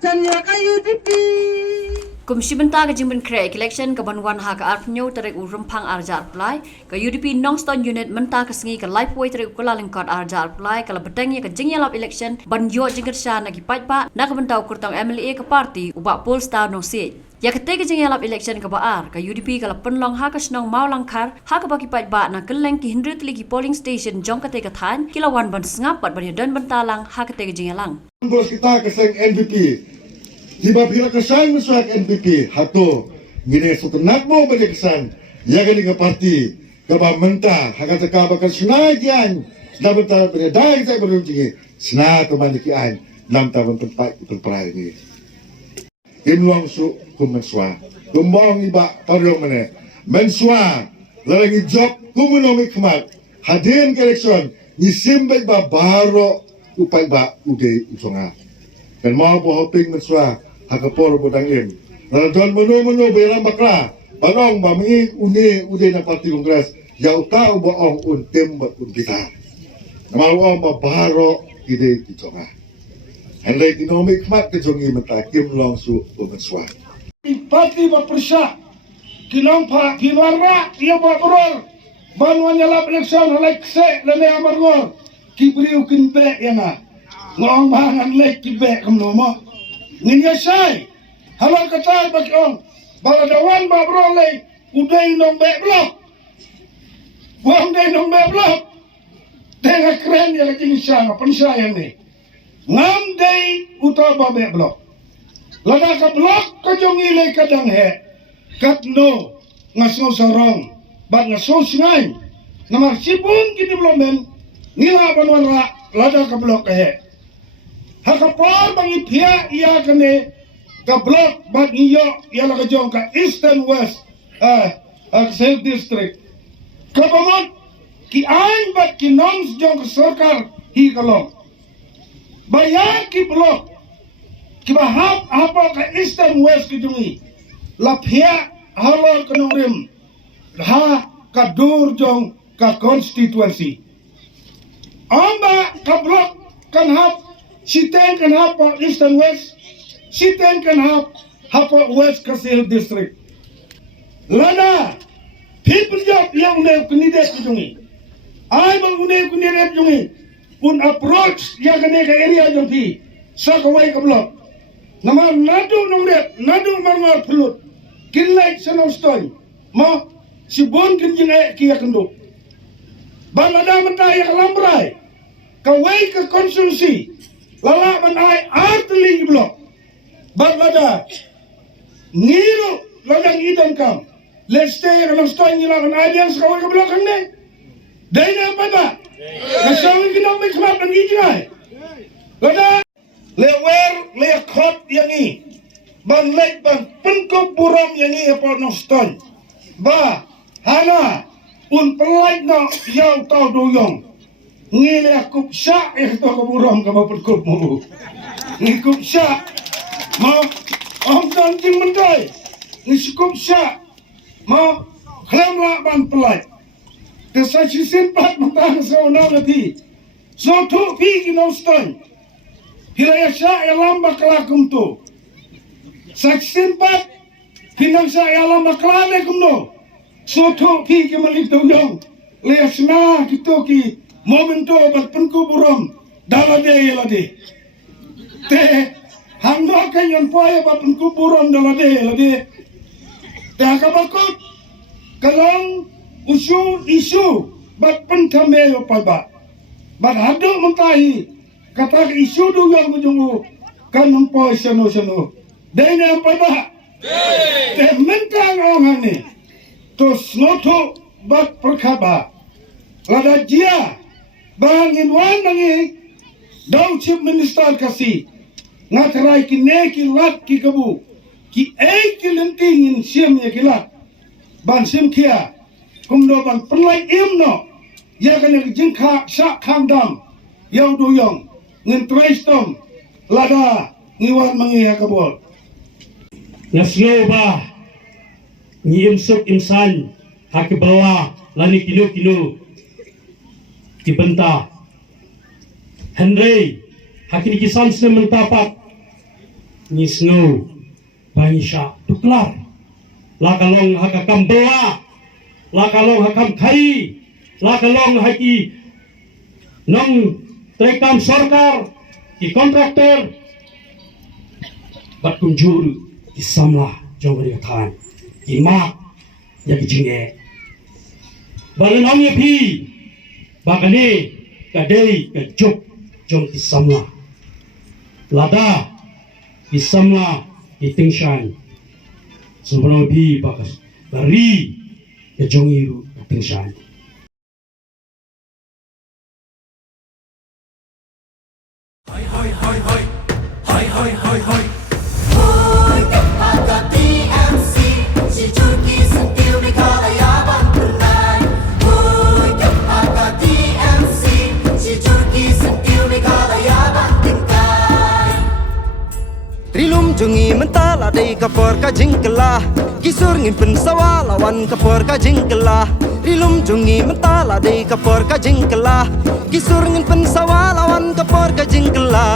Tanya kayu dipi. Komisi Bentang ke Jimben Krek election ke Banwan Ha ke Arpnyo terek urempang arja arplai ke UDP Nongstone Unit Mentang ke sengi ke Lifeway terek ukula lengkot arja arplai ke lebetengnya ke jingnya lap election banjo jingker sya nak ipat ba nak bentau kurtang MLA ke parti ubak Polestar no sit. Ya ketika jingnya lap election ke Baar ke UDP ke penlong ha ke senong mau langkar ha ke baki pat ba nak keleng ki hindri teliki polling station jong ketika tan kilawan ban sengapat ban dan bentalang ha ketika jingnya lang. Bos kita keseng NPP. Tiba bila kesan mesuak NPP hato gini setenak mo bagi kesan ya gani ke parti kaba mentah hakat ka bakal senajan dah bentar berdai saya berunjungi sena to manikian nam tahun tempat berperai ini inwang su kumenswa gumbong iba parong mana menswa lagi job kumonomi kemat hadin ke election ni simbe ba baro upai ba ude usonga dan mau hoping menswa hakapor bodangin. Radon menu belang bakla. Barong bami ude na parti kongres. Yau tau baong untem kita. Namal ong babaro ide kitonga. Henlek ekonomi kmat kejongi mentakim longsu pemenswa. Parti berpersyak. Kinampak kinwarra ia berperol. Banwanya lap election halai kse lene amargol. Kibriu kinpe yana. Ngong mangan lek kibe kamnomo. Nginya say, halal katal bagi orang, baladawan babrol lay, uday nong beblok, buang day nong beblok, tengah keren yang lagi nisang, apa nisang ni, ngam day utaba beblok, lada ka blok kajong ilay kadang he, katno ngasong sarong, bat ngasong singay, namar sibun kini blomen, nila banwan lada ka blok he. Hakapar bagi pihak ia kene ke blok bat iyo ia la kejong ke Eastern West Sale District. Kabamot ki ain bat ki noms jong ke sarkar hi kalong. Bayar ki blok ki bahap apa ke Eastern West kejungi. La pihak halor kenongrim ha ka dur jong ka konstituensi. Amba ka blok kan hap Siten kan hapa Eastern West, Siten kan hapa West Kasih District. Lada, people job yang udah kunidet kujungi. Ay bang udah kunidet kujungi. Un approach yang kene ke area jompi, sakawai ke blok. Nama nadu nongret, nadu mangar pelut. Kinlek senong stoy, ma si bon kinjing kia kenduk. Balada mentah yang lambrai, kawai ke konsulsi. Lala manai arteli blok. Balada ngiru ladang idan kam. Let's stay kalau stay ngilang adian sekawai ke blok kan deh. Dai apa tak? Nasawi kita mai kemat dan ijai. Lada lewer lekot yang ni. Ban lek ban penkop buram yang ni apa noston. Ba hana un pelai na yau tau doyong. Ngile akup syak to keburam ke bapet kup mu. Ngikup syak. Ma om dan jing mentai. Ngikup syak. Ma klam la ban pelai. Kesai simpat mentang seona lagi. So tu pi ki noston. Hilaya syak lamba kelakum tu. Sak simpat pinang syak lamba kelane kumno. So tu pi ki malik doyong. Leasna gitu ki momento bat penku buram dalade lade te hangga kanyon poya bat penku buram dalade lade te akabakot kalong isu bat pentame yo palba bat hadu mentahi kata isu duga bujungu kan empoy seno dene palba te mentang ongane to snoto bat perkaba lada jia bangin wan nangi daw chief minister kasi ngatarai ki ne ki lat ki kabu ki ki lentingin siam ya ki lat ban sim kia kumdo ban perlai imno ya kan yang jengka sak kandam yau duyong ngin trestom lada ngiwan mangi ya kabol ngaslo ba ni imsuk imsan hakibala lani kino dibentah Henry hakini kisan sene mentapat ni snow bangi sya tuklar la kalong hakakam bela la kalong hakam khai la kalong haki nong trekam sarkar ki kontraktor bat kunjuru ki samla jongri khan ki mak ya ki jinge balanong ye phi bagane ka dei ka jok jong ki samla lada ki samla ki tingshan subano phi bakas bari ka jongiru ka tingshan Rilum jungi mentala dei kapor ka jingkela kisur ngin pen sawa lawan kapor ka jingkela Rilum jungi mentala dei kapor ka jingkela kisur ngin pen sawa lawan kapor ka jingkela